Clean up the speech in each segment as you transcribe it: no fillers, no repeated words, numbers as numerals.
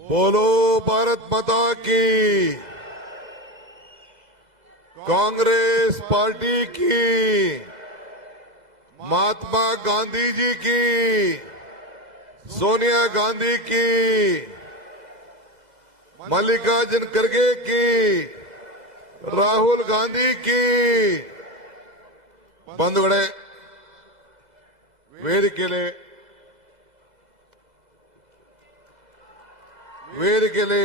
बोलो भारत माता की, कांग्रेस पार्टी की, महात्मा गांधी जी की, सोनिया गांधी की, मल्लिकार्जुन खड़गे की, राहुल गांधी की ಬಂಧುಗಳೇ ವೇದಿಕೆಯಲ್ಲಿ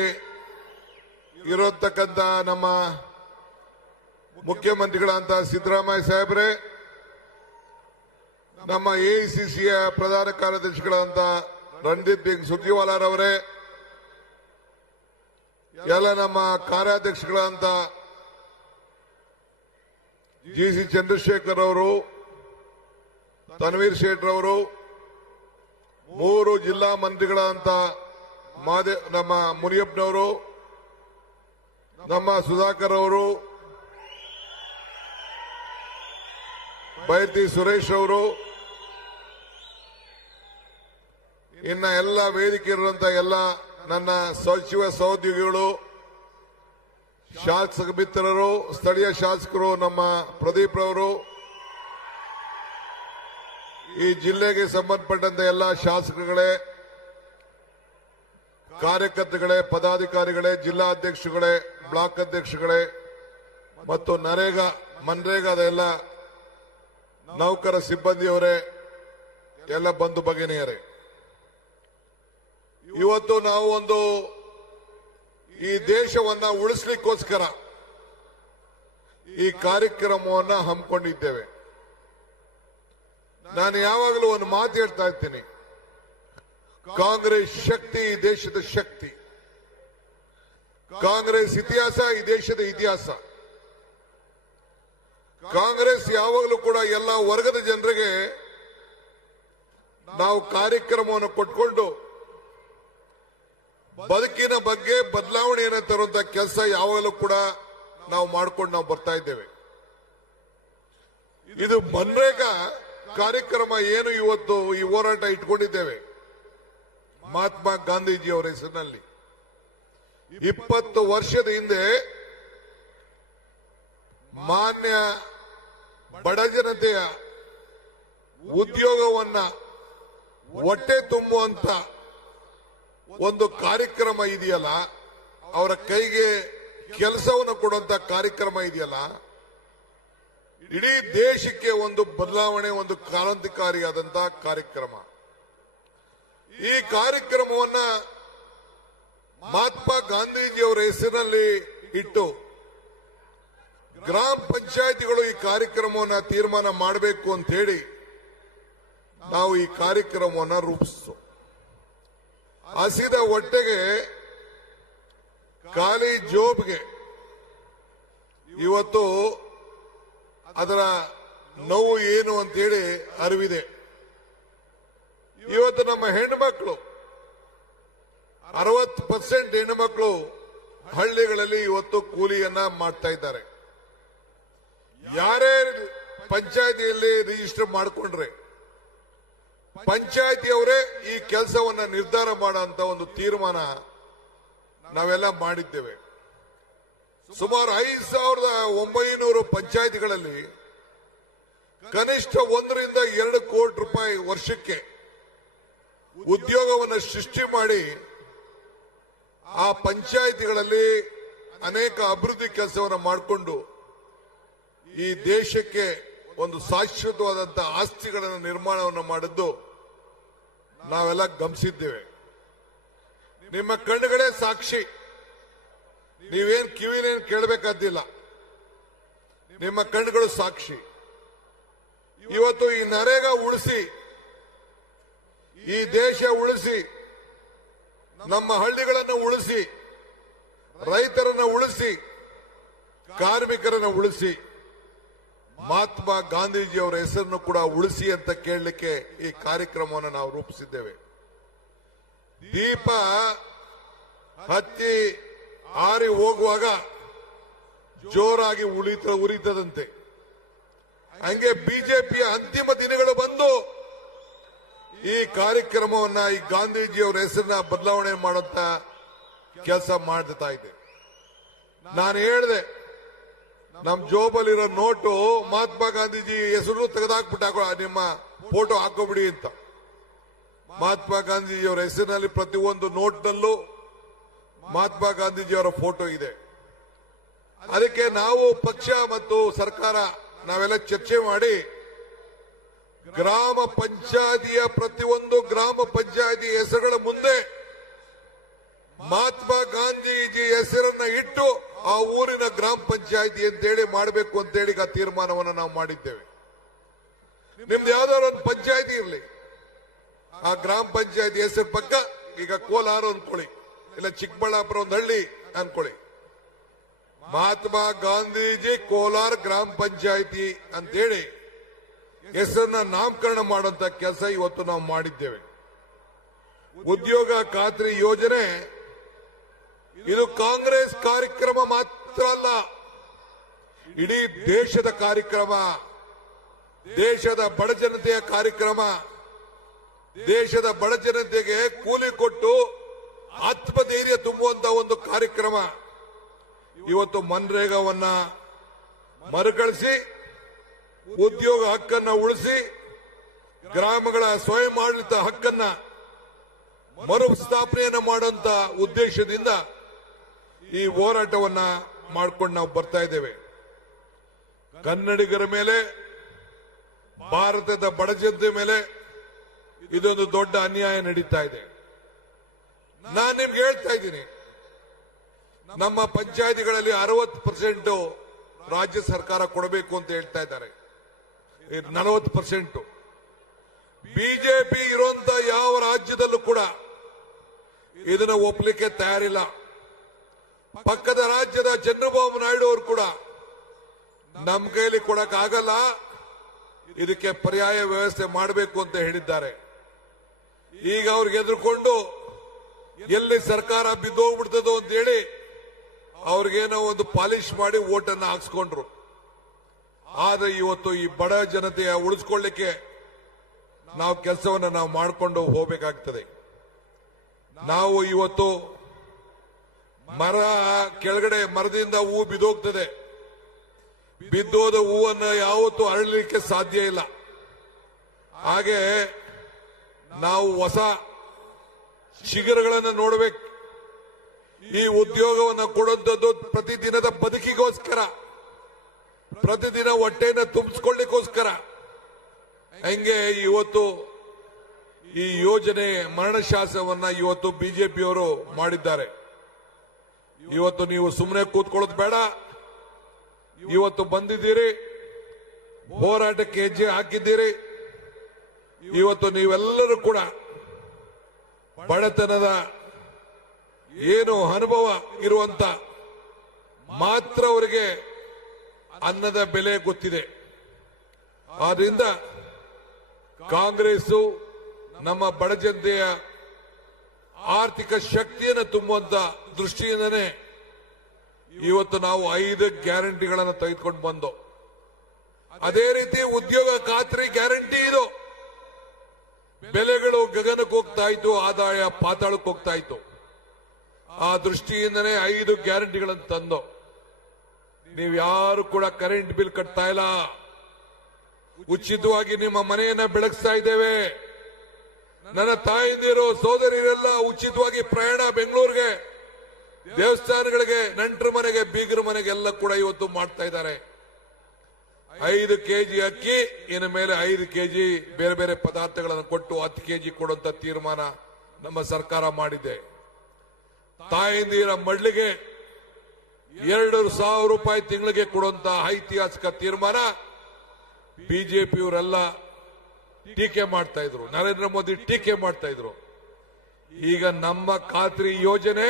ಇರತಕ್ಕಂತ ನಮ್ಮ ಮುಖ್ಯಮಂತ್ರಿಗಳಂತ ಸಿದ್ದರಾಮಯ್ಯ ಸಾಹೇಬ್ರೆ, ನಮ್ಮ ಎಐಸಿಸಿಯ ಪ್ರಧಾನ ಕಾರ್ಯದರ್ಶಿಗಳಂತ ರಣದೀಪ್ ಸಿಂಗ್ ಸುರ್ಜೇವಾಲಾರವರೇ, ಎಲ್ಲ ನಮ್ಮ ಕಾರ್ಯಾಧ್ಯಕ್ಷಗಳಂತ ಜಿಸಿ ಚಂದ್ರಶೇಖರ್ ಅವರು, ತನ್ವೀರ್ ಶೇಟ್ ಅವರು, 3 ಜಿಲ್ಲಾ ಮಂತ್ರಿಗಳಂತ ನಮ್ಮ ಮುನಿಯಪ್ಪನವರು, ನಮ್ಮ ಸುಧಾಕರ್ ಅವರು, ಬೈತಿ ಸುರೇಶ್ ಅವರು, ಇನ್ನ ಎಲ್ಲ ವೇದಿಕೆ ಇರುವಂತ ಎಲ್ಲ ನನ್ನ ಸಚಿವ ಸಹೋದ್ಯೋಗಿಗಳು, ಶಾಸಕ ಮಿತ್ರರು, ಸ್ಥಳೀಯ ಶಾಸಕರು, ನಮ್ಮ ಪ್ರದೀಪ್ ರವರು, ಈ ಜಿಲ್ಲೆಗೆ ಸಂಬಂಧಪಟ್ಟಂತ ಎಲ್ಲ ಶಾಸಕರುಗಳೇ, ಕಾರ್ಯಕರ್ತರುಗಳೇ, ಪದಾಧಿಕಾರಿಗಳೇ, ಜಿಲ್ಲಾ ಅಧ್ಯಕ್ಷರುಗಳೇ, ಬ್ಲಾಕ್ ಅಧ್ಯಕ್ಷರುಗಳೇ ಮತ್ತು ಮನ್ರೇಗಾದ ಎಲ್ಲ ನೌಕರ ಸಿಬ್ಬಂದಿಯವರೇ, ಎಲ್ಲ ಬಂಧು ಭಗಿನಿಯರೇ, ಇವತ್ತು ನಾವು ಈ ದೇಶವನ್ನ ಉಳಿಸ್ಲಿಕ್ಕೋಸ್ಕರ ಈ ಕಾರ್ಯಕ್ರಮವನ್ನ ಹಮ್ಮಿಕೊಂಡಿದ್ದೇವೆ. ನಾನು ಯಾವಾಗಲೂ ಒಂದು ಮಾತು ಹೇಳ್ತಾ ಇರ್ತೀನಿ, ಕಾಂಗ್ರೆಸ್ ಶಕ್ತಿ ಈ ದೇಶದ ಶಕ್ತಿ, ಕಾಂಗ್ರೆಸ್ ಇತಿಹಾಸ ಈ ದೇಶದ ಇತಿಹಾಸ. ಕಾಂಗ್ರೆಸ್ ಯಾವಾಗಲೂ ಕೂಡ ಎಲ್ಲ ವರ್ಗದ ಜನರಿಗೆ ನಾವು ಕಾರ್ಯಕ್ರಮವನ್ನು ಕೊಟ್ಕೊಂಡು ಬದುಕಿನ ಬಗ್ಗೆ ಬದಲಾವಣೆಯನ್ನು ತರುವಂತ ಕೆಲಸ ಯಾವಾಗಲೂ ಕೂಡ ನಾವು ಮಾಡ್ಕೊಂಡು ಬರ್ತಾ ಇದ್ದೇವೆ. ಇದು ಮನ್ರೇಗಾ ಕಾರ್ಯಕ್ರಮ ಏನು ಇವತ್ತು ಈ ಹೋರಾಟ ಇಟ್ಕೊಂಡಿದ್ದೇವೆ ಮಹಾತ್ಮ ಗಾಂಧೀಜಿಯವರ ಹೆಸರಿನಲ್ಲಿ. 20 ವರ್ಷದ ಹಿಂದೆ ಮಾನ್ಯ ಬಡ ಜನತೆಯ ಉದ್ಯೋಗವನ್ನ ಹೊಟ್ಟೆ ತುಂಬುವಂತ ಒಂದು ಕಾರ್ಯಕ್ರಮ ಇದೆಯಲ್ಲ, ಅವರ ಕೈಗೆ ಕೆಲಸವನ್ನು ಕೊಡುವಂತ ಕಾರ್ಯಕ್ರಮ ಇದೆಯಲ್ಲ, ಇಡೀ ದೇಶಕ್ಕೆ ಒಂದು ಬದಲಾವಣೆ, ಒಂದು ಕ್ರಾಂತಿಕಾರಿಯಾದಂತಹ ಕಾರ್ಯಕ್ರಮ. ಈ ಕಾರ್ಯಕ್ರಮವನ್ನ ಮಹಾತ್ಮ ಗಾಂಧೀಜಿಯವರ ಹೆಸರಿನಲ್ಲಿ ಇಟ್ಟು ಗ್ರಾಮ ಪಂಚಾಯಿತಿಗಳು ಈ ಕಾರ್ಯಕ್ರಮವನ್ನು ತೀರ್ಮಾನ ಮಾಡಬೇಕು ಅಂತ ಹೇಳಿ ನಾವು ಈ ಕಾರ್ಯಕ್ರಮವನ್ನು ರೂಪಿಸಿತು. ಹಸಿದ ಹೊಟ್ಟೆಗೆ, ಖಾಲಿ ಜೋಬ್ಗೆ ಇವತ್ತು ಅದರ ನೋವು ಏನು ಅಂತೇಳಿ ಅರಿವಿದೆ. ಇವತ್ತು ನಮ್ಮ ಹೆಣ್ಣುಮಕ್ಕಳು 60% ಹೆಣ್ಣುಮಕ್ಕಳು ಹಳ್ಳಿಗಳಲ್ಲಿ ಇವತ್ತು ಕೂಲಿಯನ್ನ ಮಾಡ್ತಾ ಇದ್ದಾರೆ. ಯಾರೇ ಪಂಚಾಯತಿಯಲ್ಲಿ ರಿಜಿಸ್ಟರ್ ಮಾಡಿಕೊಂಡ್ರೆ ಪಂಚಾಯತಿಯವರೇ ಈ ಕೆಲಸವನ್ನ ನಿರ್ಧಾರ ಮಾಡುವಂತ ಒಂದು ತೀರ್ಮಾನ ನಾವೆಲ್ಲ ಮಾಡಿದ್ದೇವೆ. ಸುಮಾರು 5,900 ಪಂಚಾಯತಿಗಳಲ್ಲಿ ಕನಿಷ್ಠ 1 ರಿಂದ 2 ಕೋಟಿ ರೂಪಾಯಿ ವರ್ಷಕ್ಕೆ ಉದ್ಯೋಗವನ್ನು ಸೃಷ್ಟಿ ಮಾಡಿ ಆ ಪಂಚಾಯತಿಗಳಲ್ಲಿ ಅನೇಕ ಅಭಿವೃದ್ಧಿ ಕೆಲಸವನ್ನು ಮಾಡಿಕೊಂಡು ಈ ದೇಶಕ್ಕೆ ಒಂದು ಶಾಶ್ವತವಾದಂತಹ ಆಸ್ತಿಗಳನ್ನು ನಿರ್ಮಾಣವನ್ನು ಮಾಡಿದ್ದು ನಾವೆಲ್ಲ ಗಮನಿಸಿದ್ದೇವೆ. ನಿಮ್ಮ ಕಣ್ಣುಗಳೇ ಸಾಕ್ಷಿ, ನೀವೇನ್ ಕಿವಿನೇನ್ ಕೇಳಬೇಕಾದಿಲ್ಲ, ನಿಮ್ಮ ಕಣ್ಣುಗಳು ಸಾಕ್ಷಿ. ಇವತ್ತು ಈ ನರೇಗಾ ಉಳಿಸಿ, ಈ ದೇಶ ಉಳಿಸಿ, ನಮ್ಮ ಹಳ್ಳಿಗಳನ್ನು ಉಳಿಸಿ, ರೈತರನ್ನು ಉಳಿಸಿ, ಕಾರ್ಮಿಕರನ್ನು ಉಳಿಸಿ, ಮಹಾತ್ಮ ಗಾಂಧೀಜಿಯವರ ಹೆಸರನ್ನು ಕೂಡ ಉಳಿಸಿ ಅಂತ ಕೇಳಲಿಕ್ಕೆ ಈ ಕಾರ್ಯಕ್ರಮವನ್ನು ನಾವು ರೂಪಿಸಿದ್ದೇವೆ. ದೀಪ ಹತ್ತಿ ಆರಿ ಹೋಗುವಾಗ ಜೋರಾಗಿ ಉರಿತದಂತೆ, ಹಂಗೆ ಬಿಜೆಪಿಯ ಅಂತಿಮ ದಿನಗಳು ಬಂದು ಈ ಕಾರ್ಯಕ್ರಮವನ್ನ, ಈ ಗಾಂಧೀಜಿಯವರ ಹೆಸರನ್ನ ಬದಲಾವಣೆ ಮಾಡುವಂತ ಕೆಲಸ ಮಾಡ್ತಾ ಇದೆ. ನಾನು ಹೇಳಿದೆ, ನಮ್ ಜೋಬಲ್ಲಿರೋ ನೋಟು ಮಹಾತ್ಮ ಗಾಂಧೀಜಿ ಹೆಸರು ತೆಗೆದಾಕ್ಬಿಟ್ಟ, ನಿಮ್ಮ ಫೋಟೋ ಹಾಕೋಬಿಡಿ ಅಂತ. ಮಹಾತ್ಮ ಗಾಂಧೀಜಿಯವರ ಹೆಸರಿನಲ್ಲಿ ಪ್ರತಿಯೊಂದು ನೋಟ್ನಲ್ಲೂ ಮಹಾತ್ಮ ಗಾಂಧೀಜಿಯವರ ಫೋಟೋ ಇದೆ. ಅದಕ್ಕೆ ನಾವು ಪಕ್ಷ ಮತ್ತು ಸರ್ಕಾರ ನಾವೆಲ್ಲ ಚರ್ಚೆ ಮಾಡಿ ಗ್ರಾಮ ಪಂಚಾಯತಿಯ ಪ್ರತಿಯೊಂದು ಗ್ರಾಮ ಪಂಚಾಯತಿ ಹೆಸರುಗಳ ಮುಂದೆ ಮಹಾತ್ಮ ಗಾಂಧೀಜಿ ಹೆಸರನ್ನ ಇಟ್ಟು ಆ ಊರಿನ ಗ್ರಾಮ ಪಂಚಾಯತಿ ಅಂತೇಳಿ ಮಾಡಬೇಕು ಅಂತೇಳಿ ಈಗ ತೀರ್ಮಾನವನ್ನು ನಾವು ಮಾಡಿದ್ದೇವೆ. ನಿಮ್ದು ಯಾವ್ದಾದ್ರು ಒಂದು ಪಂಚಾಯತಿ ಇರಲಿ, ಆ ಗ್ರಾಮ ಪಂಚಾಯತಿ ಹೆಸರು ಪಕ್ಕ ಈಗ ಕೋಲಾರ ಅನ್ಕೊಳ್ಳಿ, ಇಲ್ಲ ಚಿಕ್ಕಬಳ್ಳಾಪುರ ಒಂದು ಹಳ್ಳಿ ಅನ್ಕೊಳ್ಳಿ, ಮಹಾತ್ಮ ಗಾಂಧೀಜಿ ಕೋಲಾರ ಗ್ರಾಮ ಪಂಚಾಯತಿ ಅಂತೇಳಿ ಹೆಸರನ್ನ ನಾಮಕರಣ ಮಾಡುವಂತ ಕೆಲಸ ಇವತ್ತು ನಾವು ಮಾಡಿದ್ದೇವೆ. ಉದ್ಯೋಗ ಖಾತ್ರಿ ಯೋಜನೆ ಇದು ಕಾಂಗ್ರೆಸ್ ಕಾರ್ಯಕ್ರಮ ಮಾತ್ರ ಅಲ್ಲ, ಇಡೀ ದೇಶದ ಕಾರ್ಯಕ್ರಮ, ದೇಶದ ಬಡ ಜನತೆಯ ಕಾರ್ಯಕ್ರಮ, ದೇಶದ ಬಡ ಜನತೆಗೆ ಕೂಲಿ ಕೊಟ್ಟು ಆತ್ಮಧೈರ್ಯ ತುಂಬುವಂತ ಒಂದು ಕಾರ್ಯಕ್ರಮ. ಇವತ್ತು ಮನ್ರೇಗಾವನ್ನ ಮರುಕಳಿಸಿ ಉದ್ಯೋಗ ಹಕ್ಕನ್ನ ಉಳಿಸಿ ಗ್ರಾಮಗಳ ಸ್ವಯಂ ಆಡಳಿತ ಹಕ್ಕನ್ನ ಮರುಸ್ಥಾಪನೆಯನ್ನ ಮಾಡುವಂತ ಉದ್ದೇಶದಿಂದ ಈ ಹೋರಾಟವನ್ನ ಮಾಡ್ಕೊಂಡು ನಾವು ಬರ್ತಾ ಇದ್ದೇವೆ. ಕನ್ನಡಿಗರ ಮೇಲೆ, ಭಾರತದ ಬಡ ಜನತೆ ಮೇಲೆ ಇದೊಂದು ದೊಡ್ಡ ಅನ್ಯಾಯ ನಡೀತಾ ಇದೆ. ನಾನು ನಿಮ್ಗೆ ಹೇಳ್ತಾ ಇದ್ದೀನಿ, ನಮ್ಮ ಪಂಚಾಯತಿಗಳಲ್ಲಿ 60% ರಾಜ್ಯ ಸರ್ಕಾರ ಕೊಡಬೇಕು ಅಂತ ಹೇಳ್ತಾ ಇದ್ದಾರೆ, 40%. ಬಿಜೆಪಿ ಇರುವಂತ ಯಾವ ರಾಜ್ಯದಲ್ಲೂ ಕೂಡ ಇದನ್ನ ಒಪ್ಪಲಿಕ್ಕೆ ತಯಾರಿಲ್ಲ. ಪಕ್ಕದ ರಾಜ್ಯದ ಚಂದ್ರಬಾಬು ನಾಯ್ಡು ಅವರು ಕೂಡ ನಮ್ಮ ಕೈಲಿ ಕೊಡಕ್ ಆಗಲ್ಲ, ಇದಕ್ಕೆ ಪರ್ಯಾಯ ವ್ಯವಸ್ಥೆ ಮಾಡಬೇಕು ಅಂತ ಹೇಳಿದ್ದಾರೆ. ಈಗ ಅವ್ರಿಗೆ ಎದುರುಕೊಂಡು ಎಲ್ಲಿ ಸರ್ಕಾರ ಬಿದ್ದೋಗ್ಬಿಡ್ತದೋ ಅಂತ ಹೇಳಿ ಅವ್ರಿಗೇನೋ ಒಂದು ಪಾಲಿಶ್ ಮಾಡಿ ಓಟನ್ನು ಹಾಕ್ಸ್ಕೊಂಡ್ರು. ಆದ್ರೆ ಇವತ್ತು ಈ ಬಡ ಜನತೆಯ ಉಳಿಸ್ಕೊಳ್ಳಿಕ್ಕೆ ನಾವು ಕೆಲಸವನ್ನು ನಾವು ಮಾಡಿಕೊಂಡು ಹೋಗಬೇಕಾಗ್ತದೆ. ನಾವು ಇವತ್ತು ಮರ ಕೆಳಗಡೆ ಮರದಿಂದ ಹೂ ಬಿದ್ದೋಗ್ತದೆ, ಬಿದ್ದೋದ ಹೂವನ್ನು ಯಾವತ್ತೂ ಅರಳಲಿಕ್ಕೆ ಸಾಧ್ಯ ಇಲ್ಲ. ಹಾಗೆ ನಾವು ಹೊಸ ಶಿಖರಗಳನ್ನು ನೋಡಬೇಕು. ಈ ಉದ್ಯೋಗವನ್ನು ಕೊಡುವಂಥದ್ದು ಪ್ರತಿದಿನದ ಬದುಕಿಗೋಸ್ಕರ, ಪ್ರತಿದಿನ ಹೊಟ್ಟೆಯನ್ನು ತುಂಬಿಸ್ಕೊಳ್ಳಿಕ್ಕೋಸ್ಕರ. ಹಂಗೆ ಇವತ್ತು ಈ ಯೋಜನೆ ಮರಣಶಾಸನವನ್ನ ಇವತ್ತು ಬಿಜೆಪಿಯವರು ಮಾಡಿದ್ದಾರೆ. ಇವತ್ತು ನೀವು ಸುಮ್ಮನೆ ಕೂತ್ಕೊಳ್ಳೋದು ಬೇಡ, ಇವತ್ತು ಬಂದಿದ್ದೀರಿ, ಹೋರಾಟಕ್ಕೆ ಹೆಜ್ಜೆ ಹಾಕಿದ್ದೀರಿ. ಇವತ್ತು ನೀವೆಲ್ಲರೂ ಕೂಡ ಬಡತನದ ಏನು ಅನುಭವ ಇರುವಂತ ಮಾತ್ರ ಅವರಿಗೆ ಅನ್ನದ ಬೆಲೆ ಗೊತ್ತಿದೆ. ಆದ್ರಿಂದ ಕಾಂಗ್ರೆಸ್ ನಮ್ಮ ಬಡ ಜನತೆಯ ಆರ್ಥಿಕ ಶಕ್ತಿಯನ್ನು ತುಂಬುವಂತ ದೃಷ್ಟಿಯಿಂದನೇ ಇವತ್ತು ನಾವು 5 ಗ್ಯಾರಂಟಿಗಳನ್ನು ತೆಗೆದುಕೊಂಡು ಬಂದು, ಅದೇ ರೀತಿ ಉದ್ಯೋಗ ಖಾತ್ರಿ ಗ್ಯಾರಂಟಿ ಇದು. ಬೆಲೆಗಳು ಗಗನಕ್ಕೆ ಹೋಗ್ತಾ ಇತ್ತು, ಆದಾಯ ಪಾತಾಳಕ್ಕೆ ಹೋಗ್ತಾ ಇತ್ತು. ಆ ದೃಷ್ಟಿಯಿಂದನೇ 5 ಗ್ಯಾರಂಟಿಗಳನ್ನು ತಂದು, ನೀವು ಯಾರು ಕೂಡ ಕರೆಂಟ್ ಬಿಲ್ ಕಟ್ತಾ ಇಲ್ಲ, ಉಚಿತವಾಗಿ ನಿಮ್ಮ ಮನೆಯನ್ನ ಬೆಳಗಿಸ್ತಾ ಇದ್ದೇವೆ. ನನ್ನ ತಾಯಿಂದಿರು ಸೋದರಿಯರೆಲ್ಲ ಉಚಿತವಾಗಿ ಪ್ರಯಾಣ ಬೆಂಗಳೂರಿಗೆ, ದೇವಸ್ಥಾನಗಳಿಗೆ, ನೆಂಟರ ಮನೆಗೆ, ಬೀಗರ ಮನೆಗೆ ಎಲ್ಲ ಕೂಡ ಇವತ್ತು ಮಾಡ್ತಾ ಇದ್ದಾರೆ. 5 ಕೆಜಿ ಅಕ್ಕಿ, ಇನ್ನು ಮೇಲೆ 5 ಕೆಜಿ ಬೇರೆ ಬೇರೆ ಪದಾರ್ಥಗಳನ್ನು ಕೊಟ್ಟು 10 ಕೆಜಿ ಕೊಡುವಂತ ತೀರ್ಮಾನ ನಮ್ಮ ಸರ್ಕಾರ ಮಾಡಿದೆ. ತಾಯಂದಿರ ಮಡ್ಲಿಗೆ 2,000 ರೂಪಾಯಿ ತಿಂಗಳಿಗೆ ಕೊಡುವಂತ ಐತಿಹಾಸಿಕ ತೀರ್ಮಾನ ಬಿಜೆಪಿಯವರೆಲ್ಲ ಟೀಕೆ ಮಾಡ್ತಾ ಇದ್ರು, ನರೇಂದ್ರ ಮೋದಿ ಟೀಕೆ ಮಾಡ್ತಾ ಇದ್ರು. ಈಗ ನಮ್ಮ ಖಾತ್ರಿ ಯೋಜನೆ,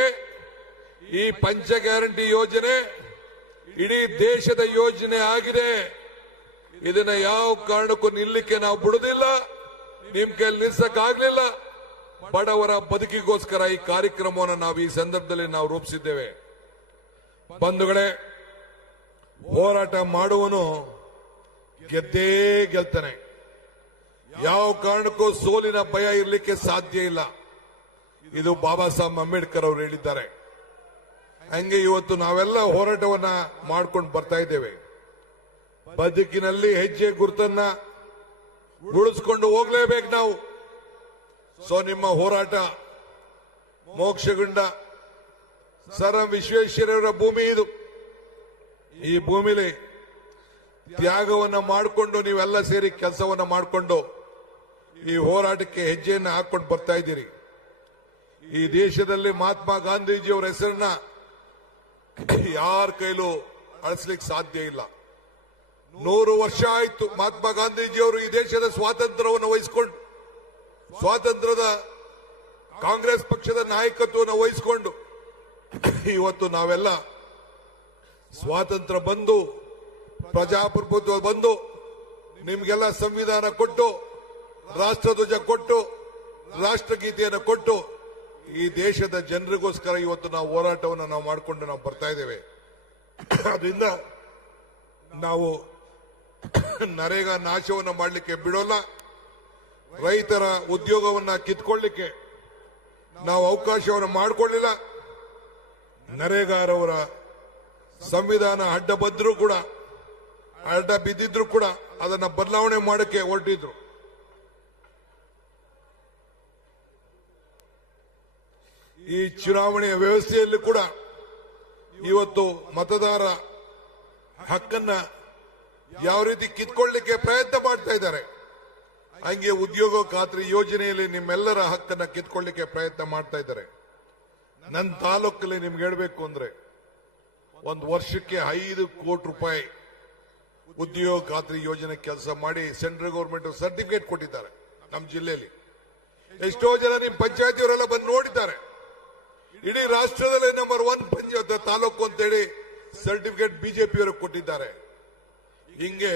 ಈ ಪಂಚ ಗ್ಯಾರಂಟಿ ಯೋಜನೆ ಇಡೀ ದೇಶದ ಯೋಜನೆ ಆಗಿದೆ. ಇದನ್ನ ಯಾವ ಕಾರಣಕ್ಕೂ ನಿಲ್ಲಕ್ಕೆ ನಾವು ಬಿಡುದಿಲ್ಲ, ನಿಮ್ ಕೈಲಿ ನಿಲ್ಸಕ್ಕಾಗ್ಲಿಲ್ಲ. ಬಡವರ ಬದುಕಿಗೋಸ್ಕರ ಈ ಕಾರ್ಯಕ್ರಮವನ್ನು ನಾವು ಈ ಸಂದರ್ಭದಲ್ಲಿ ನಾವು ರೂಪಿಸಿದ್ದೇವೆ. ಬಂಧುಗಳೇ, ಹೋರಾಟ ಮಾಡುವನು ಗೆದ್ದೇ ಗೆಲ್ತಾನೆ. ಯಾವ ಕಾರಣಕ್ಕೂ ಸೋಲಿನ ಭಯ ಇರಲಿಕ್ಕೆ ಸಾಧ್ಯ ಇಲ್ಲ. ಇದು ಬಾಬಾ ಸಾಹೇಬ್ ಅಂಬೇಡ್ಕರ್ ಅವರು ಹೇಳಿದ್ದಾರೆ. ಹಂಗೆ ಇವತ್ತು ನಾವೆಲ್ಲ ಹೋರಾಟವನ್ನ ಮಾಡ್ಕೊಂಡು ಬರ್ತಾ ಇದ್ದೇವೆ. ಬದುಕಿನಲ್ಲಿ ಹೆಜ್ಜೆ ಗುರುತನ್ನ ಉಳಿಸ್ಕೊಂಡು ಹೋಗ್ಲೇಬೇಕು ನಾವು. ಸೊ ನಿಮ್ಮ ಹೋರಾಟ ಮೋಕ್ಷಗುಂಡ ಸರ್ ಎಂ ವಿಶ್ವೇಶ್ವರಯ್ಯನವರ ಭೂಮಿ ಇದು. ಈ ಭೂಮಿಲಿ ತ್ಯಾಗವನ್ನ ಮಾಡಿಕೊಂಡು ನೀವೆಲ್ಲ ಸೇರಿ ಕೆಲಸವನ್ನ ಮಾಡಿಕೊಂಡು ಈ ಹೋರಾಟಕ್ಕೆ ಹೆಜ್ಜೆಯನ್ನ ಹಾಕೊಂಡು ಬರ್ತಾ ಇದ್ದೀರಿ. ಈ ದೇಶದಲ್ಲಿ ಮಹಾತ್ಮ ಗಾಂಧೀಜಿಯವರ ಹೆಸರನ್ನ ಯಾರ ಕೈಲೂ ಅಳಿಸ್ಲಿಕ್ಕೆ ಸಾಧ್ಯ ಇಲ್ಲ. 100 ವರ್ಷ ಆಯ್ತು ಮಹಾತ್ಮ ಗಾಂಧೀಜಿಯವರು ಈ ದೇಶದ ಸ್ವಾತಂತ್ರ್ಯವನ್ನು ವಹಿಸಿಕೊಂಡು, ಸ್ವಾತಂತ್ರ್ಯದ ಕಾಂಗ್ರೆಸ್ ಪಕ್ಷದ ನಾಯಕತ್ವವನ್ನು ವಹಿಸಿಕೊಂಡು ಇವತ್ತು ನಾವೆಲ್ಲ ಸ್ವಾತಂತ್ರ್ಯ ಬಂದು, ಪ್ರಜಾಪ್ರಭುತ್ವ ಬಂದು, ನಿಮ್ಗೆಲ್ಲ ಸಂವಿಧಾನ ಕೊಟ್ಟು, ರಾಷ್ಟ್ರಧ್ವಜ ಕೊಟ್ಟು, ರಾಷ್ಟ್ರಗೀತೆಯನ್ನು ಕೊಟ್ಟು ಈ ದೇಶದ ಜನರಿಗೋಸ್ಕರ ಇವತ್ತು ನಾವು ಹೋರಾಟವನ್ನು ನಾವು ಮಾಡಿಕೊಂಡು ನಾವು ಬರ್ತಾ ಇದ್ದೇವೆ. ಅದರಿಂದ ನಾವು ನರೇಗಾ ನಾಶವನ್ನು ಮಾಡಲಿಕ್ಕೆ ಬಿಡೋಲ್ಲ. ರೈತರ ಉದ್ಯೋಗವನ್ನ ಕಿತ್ಕೊಳ್ಳಿಕ್ಕೆ ನಾವು ಅವಕಾಶವನ್ನು ಮಾಡಿಕೊಳ್ಳಿಲ್ಲ. ನರೇಗಾರವರ ಸಂವಿಧಾನ ಅಡ್ಡ ಬಿದ್ದಿದ್ರು ಕೂಡ ಅದನ್ನ ಬದಲಾವಣೆ ಮಾಡಕ್ಕೆ ಹೊರಟಿದ್ರು. ಈ ಚುನಾವಣೆಯ ವ್ಯವಸ್ಥೆಯಲ್ಲಿ ಕೂಡ ಇವತ್ತು ಮತದಾರ ಹಕ್ಕನ್ನ ಯಾವ ರೀತಿ ಕಿತ್ಕೊಳ್ಳಿಕ್ಕೆ ಪ್ರಯತ್ನ ಮಾಡ್ತಾ ಇದ್ದಾರೆ, ಹಂಗೆ ಉದ್ಯೋಗ ಖಾತ್ರಿ ಯೋಜನೆಯಲ್ಲಿ ನಿಮ್ಮೆಲ್ಲರ ಹಕ್ಕನ್ನ ಕಿತ್ಕೊಳ್ಳಿಕ್ಕೆ ಪ್ರಯತ್ನ ಮಾಡ್ತಾ ಇದ್ದಾರೆ. ನನ್ನ ತಾಲೂಕಲ್ಲಿ ನಿಮ್ಗೆ ಹೇಳಬೇಕು ಅಂದ್ರೆ ಒಂದು ವರ್ಷಕ್ಕೆ 5 ಕೋಟಿ ರೂಪಾಯಿ ಉದ್ಯೋಗ ಖಾತ್ರಿ ಯೋಜನೆ ಕೆಲಸ ಮಾಡಿ ಸೆಂಟ್ರಲ್ ಗವರ್ಮೆಂಟ್ ಸರ್ಟಿಫಿಕೇಟ್ ಕೊಟ್ಟಿದ್ದಾರೆ. ನಮ್ಮ ಜಿಲ್ಲೆಯಲ್ಲಿ ಎಷ್ಟೋ ಜನ ನಿಮ್ ಪಂಚಾಯತಿಯವರೆಲ್ಲ ಬಂದು ನೋಡಿದ್ದಾರೆ. ಇಡೀ ರಾಷ್ಟ್ರದಲ್ಲೇ ನಂಬರ್ 1 ಪಂಚಾಯತ್ ತಾಲೂಕು ಅಂತೇಳಿ ಸರ್ಟಿಫಿಕೇಟ್ ಬಿಜೆಪಿಯವರು ಕೊಟ್ಟಿದ್ದಾರೆ. ಹಿಂಗೆ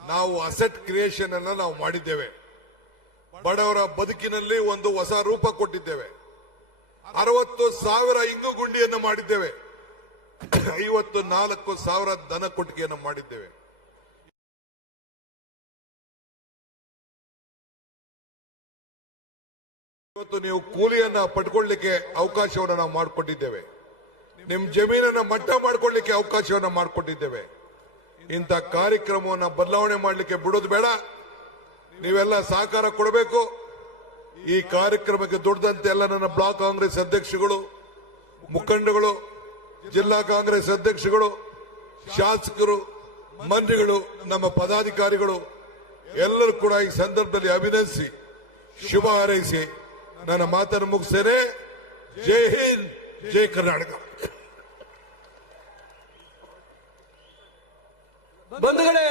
ನಾವು ಅಸೆಟ್ ಕ್ರಿಯೇಷನ್ ಅನ್ನ ನಾವು ಮಾಡಿದ್ದೇವೆ. ಬಡವರ ಬದುಕಿನಲ್ಲಿ ಒಂದು ಹೊಸ ರೂಪ ಕೊಟ್ಟಿದ್ದೇವೆ. 60,000 ಇಂಗು ಗುಂಡಿಯನ್ನು ಮಾಡಿದ್ದೇವೆ. 54,000 ದನ ಕೊಟ್ಟಿಗೆಯನ್ನು ಮಾಡಿದ್ದೇವೆ. ಇವತ್ತು ನೀವು ಕೂಲಿಯನ್ನ ಪಡ್ಕೊಳ್ಳಿಕ್ಕೆ ಅವಕಾಶವನ್ನು ನಾವು ಮಾಡಿಕೊಟ್ಟಿದ್ದೇವೆ. ನಿಮ್ ಜಮೀನನ್ನ ಮಟ್ಟ ಮಾಡ್ಕೊಳ್ಳಿಕ್ಕೆ ಅವಕಾಶವನ್ನು ಮಾಡಿಕೊಟ್ಟಿದ್ದೇವೆ. ಇಂಥ ಕಾರ್ಯಕ್ರಮವನ್ನು ಬದಲಾವಣೆ ಮಾಡಲಿಕ್ಕೆ ಬಿಡೋದು ಬೇಡ. ನೀವೆಲ್ಲ ಸಹಕಾರ ಕೊಡಬೇಕು. ಈ ಕಾರ್ಯಕ್ರಮಕ್ಕೆ ದುಡ್ದಂತೆ ಎಲ್ಲ ನನ್ನ ಬ್ಲಾಕ್ ಕಾಂಗ್ರೆಸ್ ಅಧ್ಯಕ್ಷಗಳು, ಮುಖಂಡಗಳು, ಜಿಲ್ಲಾ ಕಾಂಗ್ರೆಸ್ ಅಧ್ಯಕ್ಷಗಳು, ಶಾಸಕರು, ಮಂತ್ರಿಗಳು, ನಮ್ಮ ಪದಾಧಿಕಾರಿಗಳು ಎಲ್ಲರೂ ಕೂಡ ಈ ಸಂದರ್ಭದಲ್ಲಿ ಅಭಿನಂದಿಸಿ ಶುಭ ಹಾರೈಸಿ ನನ್ನ ಮಾತನ್ನು ಮುಗಿಸ್ತೇನೆ. ಜೈ ಹಿಂದ್, ಜೈ ಕರ್ನಾಟಕ. ಬಂಧುಗಳೇ,